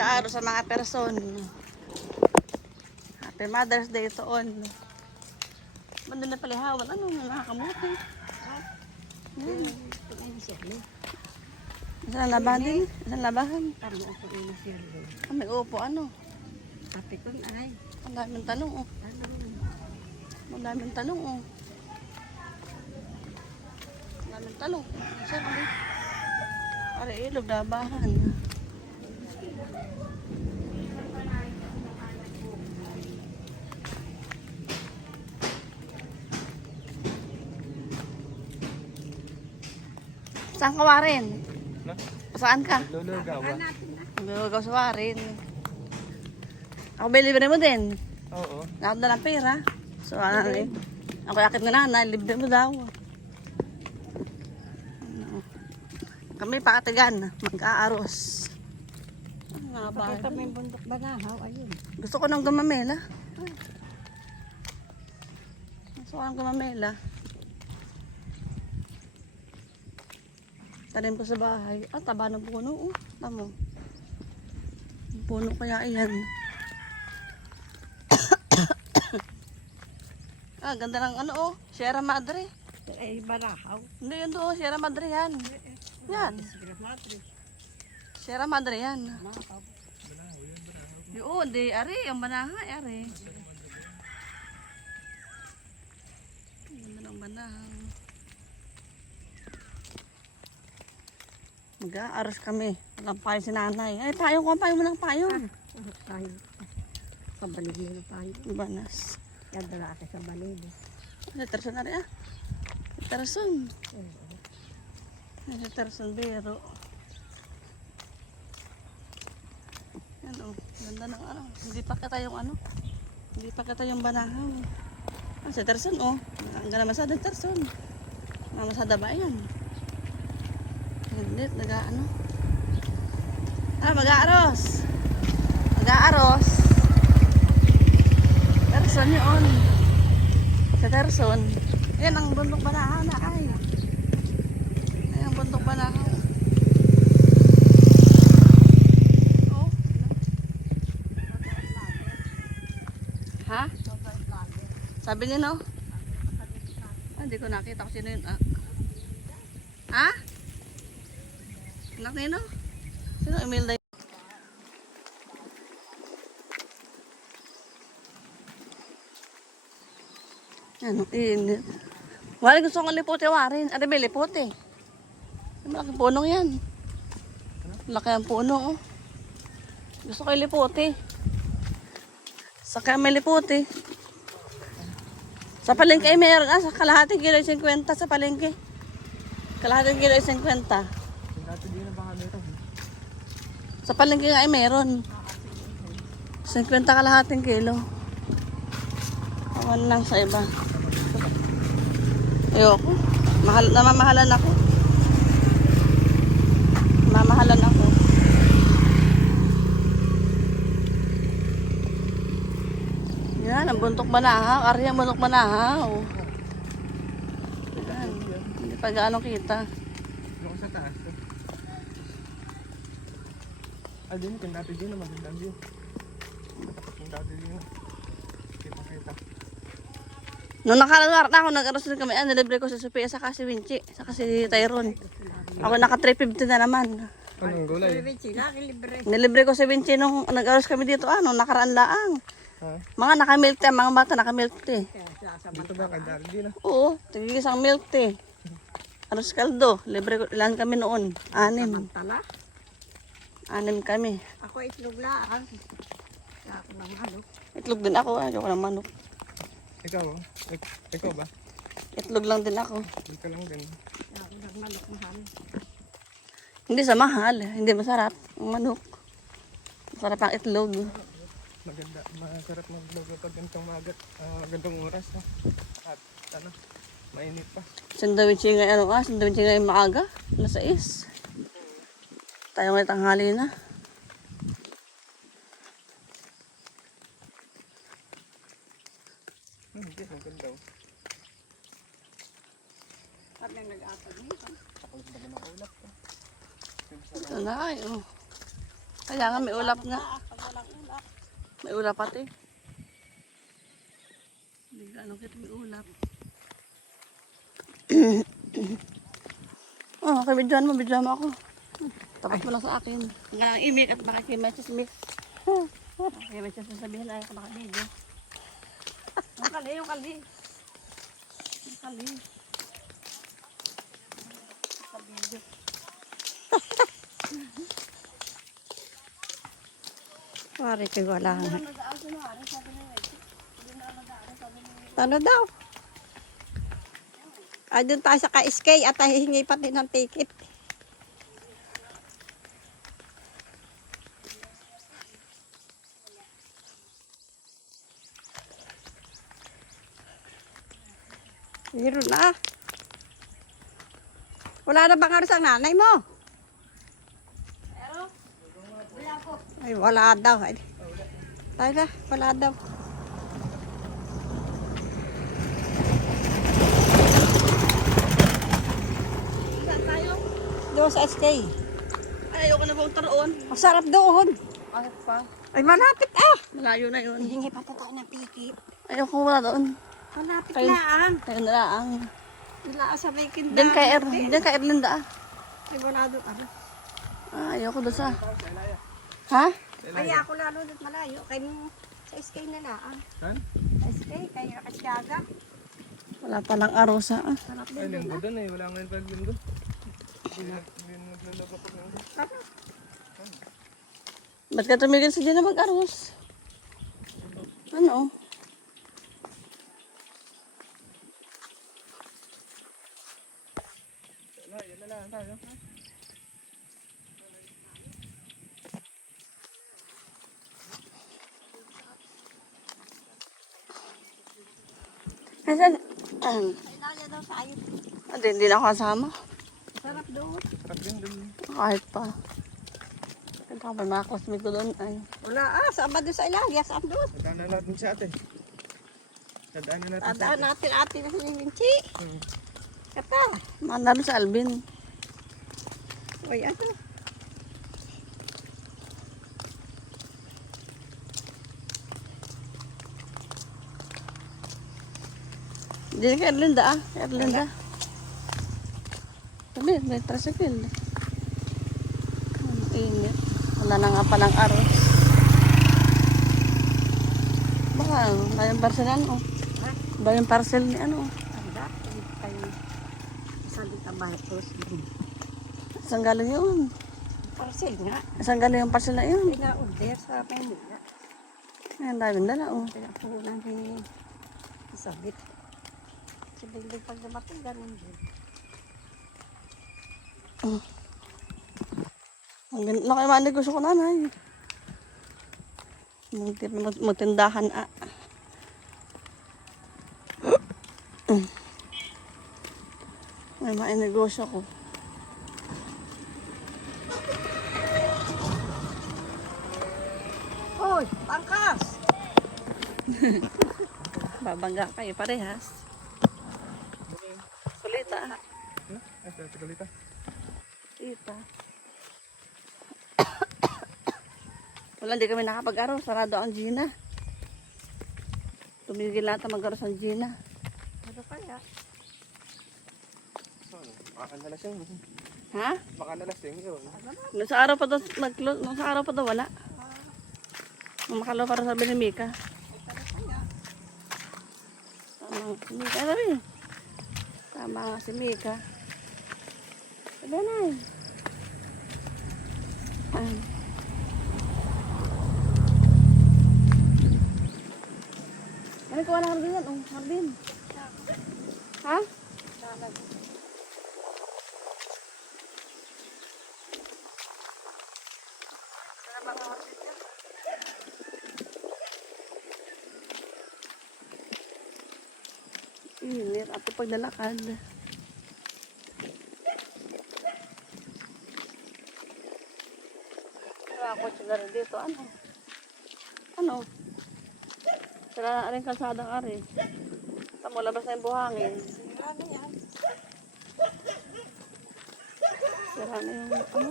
Mag-aaro sa mga person. Happy Mother's Day to all. Banda na palihawan. Ano na nakakamuti? Hmm. Saan labahan din? Saan labahan? Tamo ako ina siya. Ah, upo ano? Sabi ko, aray, Ang daming talong oh. Ang daming talong oh. Ang daming talong. Saan ulit? Para ilog labahan. Saan ka warin? No? Saan ka? Lulugaw ba? Gagawa sa warin. Ako ba libre mo din? Oo. Lahat na lang pera. So, ano eh. Ako yakit na nanay, libre mo daw. Kami pakatigan, mag-aaros. Nga ba? Pakita mo yung bundok banahaw, ayun. Gusto ko ng gumamela. Gusto ko ng gumamela. Tanim ko sa bahay. Ah, taba ng puno. Oh. Tamo. Puno kaya yan. ah, ganda ng ano oh. Sierra Madre. Ay, banahaw. Hindi yun doon. Sierra Madre yan. Yan. Sierra Madre yan. Yun, di, ari, ang banaha, ari. Ang Ganda ng banaha. Mag-aaros kami. Walang payo si nanay. Ay, payo ko, payo mo ng payo. Tayo. Sa baligyo na tayo. Banas. Kadala ka sa baligyo. Ay, terson na rin ah. Terson. Ay, terson biro. Yan oh, ganda ng ano. Hindi pa kita yung ano. Hindi pa kita yung banahaw. Ah, si Terson oh. Ang gana masada Terson. Mamasada ba yan? Hindi, naga ano. Ah, mag-aaros. Mag-aaros. Terson yun. Sa Terson. Yan ang bundok banahaw na ay. Yan ang bundok banahaw. Oh. Ha? Sabi niya no? Ah, hindi ko nakita kung sino yun. Ah. Ha? Niya no? Sino Imelda? Ano, init. Wala gusto kong lipote warin. Ano ba lipote? Malaking punong yan. Laki ang puno oh. Gusto ko lipote. Saka may lipote. Sa palengke ay meron. Ah, sa kalahating kilo ay 50 sa palengke. Kalahating kilo ay 50. Dati din na baka meron. Sa palengke nga ay meron. 50 kalahating kilo. Awan lang sa iba. Ayoko. Mahal, namamahalan ako. Mamahalan ako. Yan, ang buntok banahaw. Ari ang buntok banahaw. Yan. Hindi pa gaano kita. Doon sa taas. Ah, din, kung dati din na magandang view. Matapat yung dati din na. Nung nakalangar na ako, nag-aros din kami. Ah, nilibre ko si Sophia, saka si Vinci, saka si Tyrone. Ako naka 350 na naman. Anong gulay? Nilibre ko si Vinci nung nag-aros kami dito, ah, nung nakaraan laang. Ha? Mga naka-milk tea, mga bata naka-milk tea. Dito ba kay din na? Oo, tigigis ang milk tea. Aros kaldo, libre ko, ilan kami noon? Anim. tala. Anim kami. Ako itlog lang. Kaya ako ng halok. Itlog din ako, ayaw ko ng manok. Ikaw oh. Ik- Ikaw ba? Itlog lang din ako. Ikaw lang din. Kaya ako ng manok mahal. Hindi sa mahal, hindi masarap ang manok. Masarap ang itlog. Maganda. Masarap magluto pag ganitong magat. ah, ganitong oras. No? At ano, mainit pa. Sundawin siya ngayon, ano ah, sundawin siya ngayon maaga, alas 6. Tayo ngayon tanghali na. Hindi, maganda oh. At nang nag-atag nito. Ako lang naman ang ulap. Ito na ay, oh. Kaya nga may ulap nga. May ulap pati. Hindi gano'n kita may ulap. oh, okay, bidyoan mo, bidyoan mo ako. Tapos mo lang sa akin. Ang ganang imik at baka kay Machis Mix. Kay Machis sabihin ay ka nakabidyo. Yung kali, yung kali. Yung kali. Video. Pare ko wala nga. Nag-aaral sa mga aral, sabi na yun. Hindi na nag-aaral, sabi na yun. Ano daw? Ay, doon tayo sa ka-SK at hihingi pa din ng ticket. Meron na. Wala na bang aros ang nanay mo? Ay, wala daw. Ay, tayo na, wala daw. Saan tayo? Doon sa SK. Ay, ayoko na bang taroon. Masarap doon. Bakit pa? Ay, malapit ah. Malayo na yun. Hihingi pa tayo ng ticket. Ayoko wala doon. Malapit Kayo- na ang. Tayo na lang. Wala sa may kinda. Diyan kay Er, diyan kay Erlinda ah. Doon. Ano? Ah, ayoko doon sa. Ha? Ay, ako lalo doon malayo. Kay mo sa SK na na ang. Saan? Sa SK, kay Kasyaga. Wala palang arosa ah. Ay, linggo doon eh. Wala ngayon pag linggo. Hindi na hindi na naglalaba pag linggo. Ba't ka tumigil sa dyan na mag-aros? Ano? Wala, na lang tayo. Asan? Ah, sa ayun. hindi, hindi na ako kasama. Sarap doon. Sarap din doon. Kahit pa. Kaya ako mga classmate ko doon ay. Wala ah. Saan ba doon sa Ilalia? Saan doon? Nadaanan natin si ate. Nadaanan natin si Tadaan natin atin na si Vinci. Hmm. Kata. Mandalo sa Alvin. Uy, ano? Hindi kay Erlinda ah. Erlinda. Sabi, may tricycle. Ang init. Wala na nga palang aros. Baka, ba yung parcel ano? Ba yung parcel ni ano? Tanda. Kay sa dito Marcos. Saan galing yun? Parcel nga. Saan galing yung parcel na yun? Pina-order sa Manila. Ay, ang daming dala oh. Na ni Sabit. Si Bingling pag dumating, ganun din. Ang ganda na kayo negosyo ko nanay. Mag- mag- Magtindahan ah. May mga negosyo ko. Babangga kayo parehas. Kulita. Tigalita. Kulita. Wala, hindi kami nakapag-araw. Sarado ang Gina. Tumigil natin mag-araw sa Gina. Ano kaya? So, baka nalasing. Ha? Baka nalasing yun. Nung sa araw pa daw, nung sa araw pa daw wala. Nung makalaw para sabi ni Mika. Tama nga si Mika. Ano rin? Tama nga si Mika. Sabi na eh. Ano ko wala harbin yan? Oh, harbin. Ha? Init. Ato pag nalakad. Ako sila rin dito. Ano? Ano? Sila na rin kalsadang ari. Tamo, labas na yung buhangin. Ano yan? Sira na yung ano?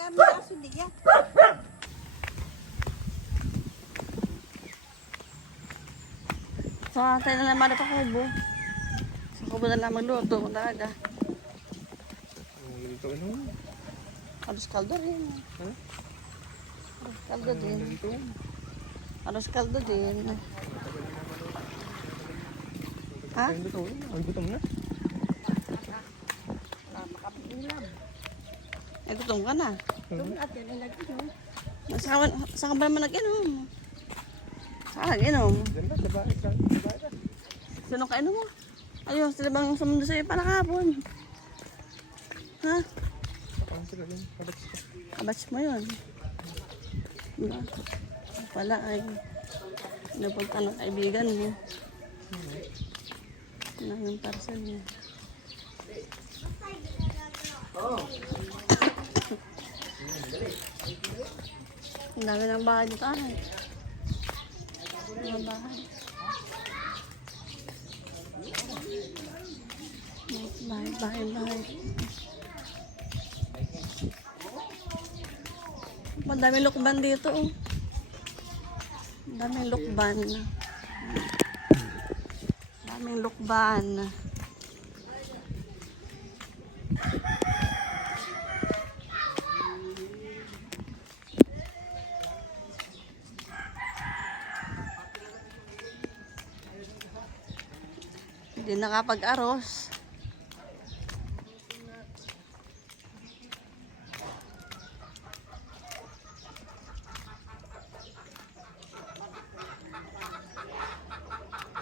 Kaya aso diya. So, tayo na naman ito kubo. Sa kubo na lang magluto. Talaga. Ang Dito ano? Alos kaldo rin. Ha? Alos kaldo din. Alos kaldo din. Ha? Ang. Ang gutom na. Eh, gutom ka na. Nag-inom. Saan ka ba naman nag-inom? Saan nag-inom? Diyan na, sa bahay. Sa sa bahay na. Sino kainom mo? Ayun, sila bang sumundo sa'yo pa nakapon? Ha? Ka. Kabats mo yun. Diba? Wala ay napunta ng kaibigan mo. Na yung parcel niya. Ang dami ng bahay dito ay. Mga bahay. Bahay, bahay, bahay. Madaming lukban dito oh. Daming lukban. Daming lukban. Hindi nakapag-aros.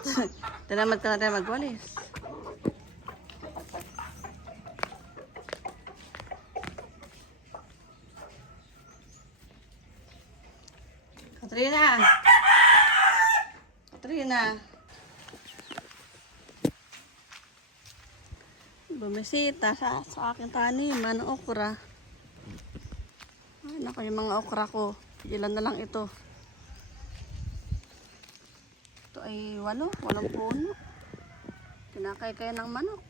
Tinamad ka na rin magwalis. Bumisita sa, sa aking taniman ng okra. Ay, naku, yung mga okra ko. Ilan na lang ito. Ito ay walo, walang puno. Kinakay-kay ng manok.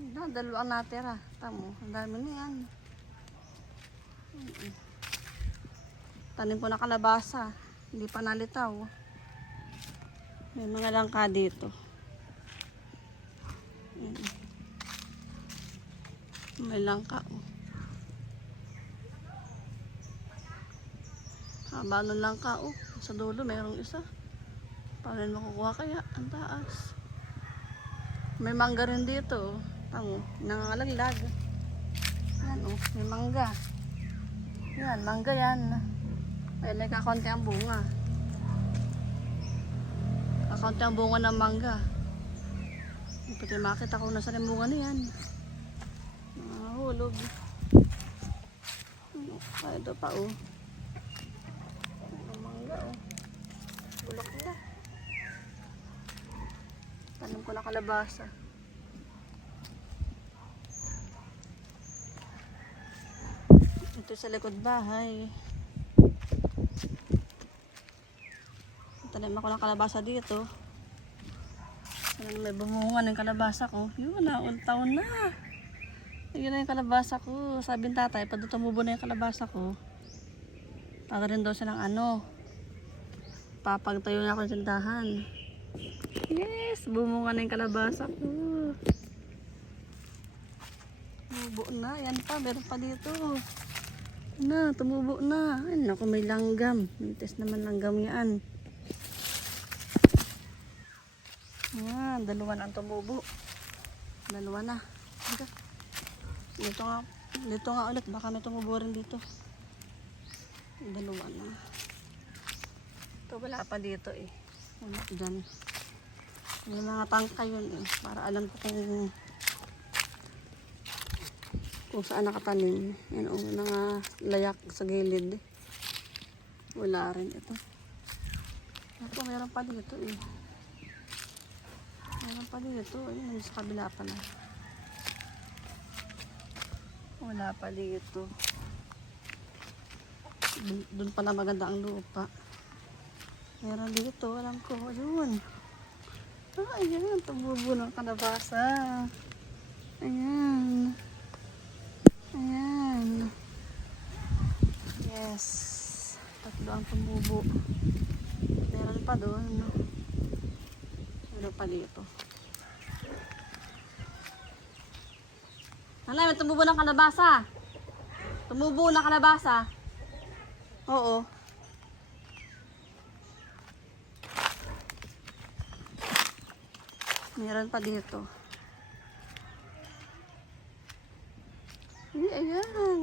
Na, dalawa ang natira. Tamo, ang dami na yan. Tanim ko na kalabasa. Hindi pa nalitaw. May mga langka dito. May langka. Oh. Haba ng langka. Oh. Sa dulo, mayroong isa. Paano makukuha kaya? Ang taas. May mangga rin dito. oh. Tamo, nangangalaglag. Yan oh, may mangga. Yan, mangga yan. Ay, may kakonti ang bunga. Kakonti ang bunga ng mangga. Pati makita ko nasa rin bunga na yan. Nahulog. Ano, Ay, ito pa oh. Ang mangga oh. Bulok na. Tanim ko na kalabasa. Ito sa likod bahay. Tanim ako ng kalabasa dito. May bumunga ng kalabasa ko. Yun na, taon na. Yun na yung kalabasa ko. Sabi ng tatay, pag tumubo na yung kalabasa ko, tatarin daw siya ng ano. Papagtayo na ako ng tindahan. Yes, bumunga na yung kalabasa ko. Tumubo na. Yan pa, meron pa dito. Na, tumubo na. Ay, naku, may langgam. Mintes naman langgam yan. Yan, dalawa na ang tumubo. Dalawa na. Ito. Dito nga, dito nga ulit. Baka may tumubo rin dito. Dalawa na. Ito wala pa dito eh. Wala dyan. May mga tangka yun eh. Para alam ko kung kung saan nakatanim. Yan o, may mga layak sa gilid. Wala rin ito. Ito, meron pa dito eh. Meron pa dito. Ayun, sa kabila pala. Wala pa dito. Dun pala maganda ang lupa. Meron dito, alam ko. Ayun. Ah, ayan. Tumubo ng kalabasa. Ayan. Ayan. Yes. Tatlo ang tumubo. Meron pa doon. no? Meron pa dito. Nanay, may tumubo ng kalabasa. Tumubo ng kalabasa. Oo. Meron pa dito. Ay, ayan.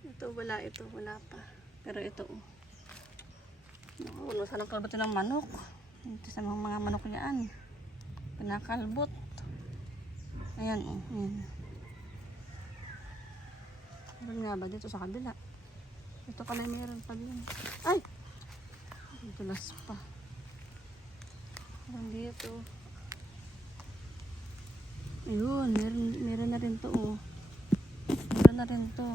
Ito, wala ito. Wala pa. Pero ito, oh. Naku, wala sanang kalbot ng manok. Ito sa mga, manok yan. Pinakalbot. Ayan, oh. Ayan. Meron nga ba dito sa kabila? Ito pala meron pa din. Ay! Dulas pa. Meron dito. Ayun, meron, meron na rin to, oh. Meron na rin to.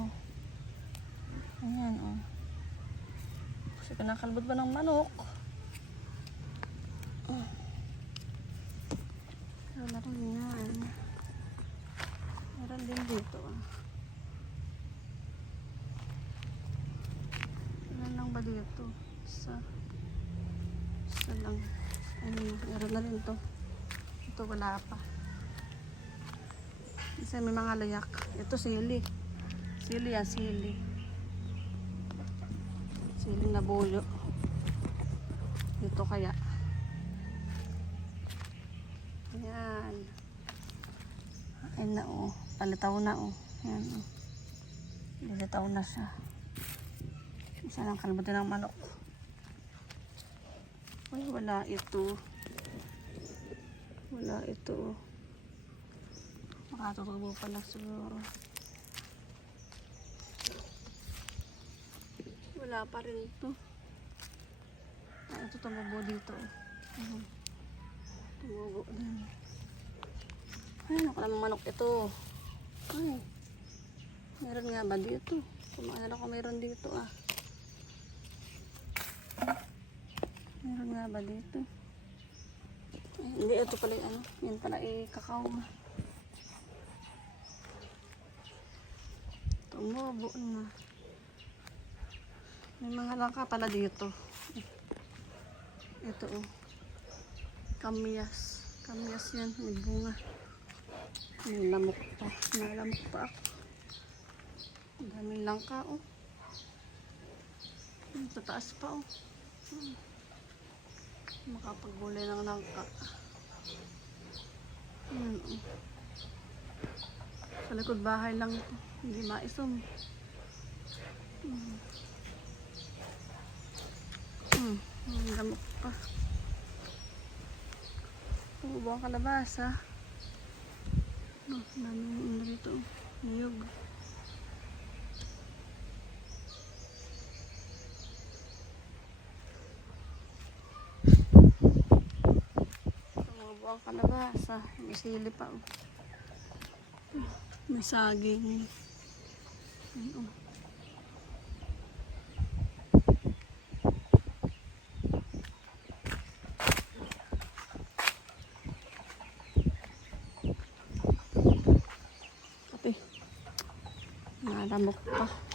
Ayan, oh. Kasi kinakalbot ba ng manok? Oh. Meron na rin yan. Meron din dito, ah. Meron lang ba dito? Sa... Sa lang. Ayun, meron na rin to. Ito wala pa. Kasi may mga layak. Ito sili. Sili yan, sili. Sili na buyo. Dito kaya. Ayan. Ayan na oh. Palitaw na oh. Ayan oh. Palitaw na siya. Isa lang kalbutin ng manok. Ay, wala ito. Wala ito. Makatutubo pala siguro. Wala pa rin ito. Ay, ito tumubo dito. Mhm. Tumubo din. Ay, naku naman manok ito. Ay, meron nga ba dito? Kumain ako meron dito ah. Meron nga ba dito? Ay, hindi, ito pala yung ano. Yan pala eh, kakao. Tumubo na. May mga langka pala dito. Ito oh. Kamyas. Kamyas yan. May bunga. May lamok pa. May lamok pa ako. Ang daming langka oh. Hmm, Sa taas pa oh. Hmm. Makapagbulay ng langka. Hmm. oh. Sa likod bahay lang ito. Hindi maisum. Hmm. Hmm. Ang lamok pa. Tumubo ang kalabasa. Oh, daming ano dito. Niyog. Tumubo ang kalabasa. May sili pa. Oh. May saging. Ayun, oh. Ate. Nalamok pa.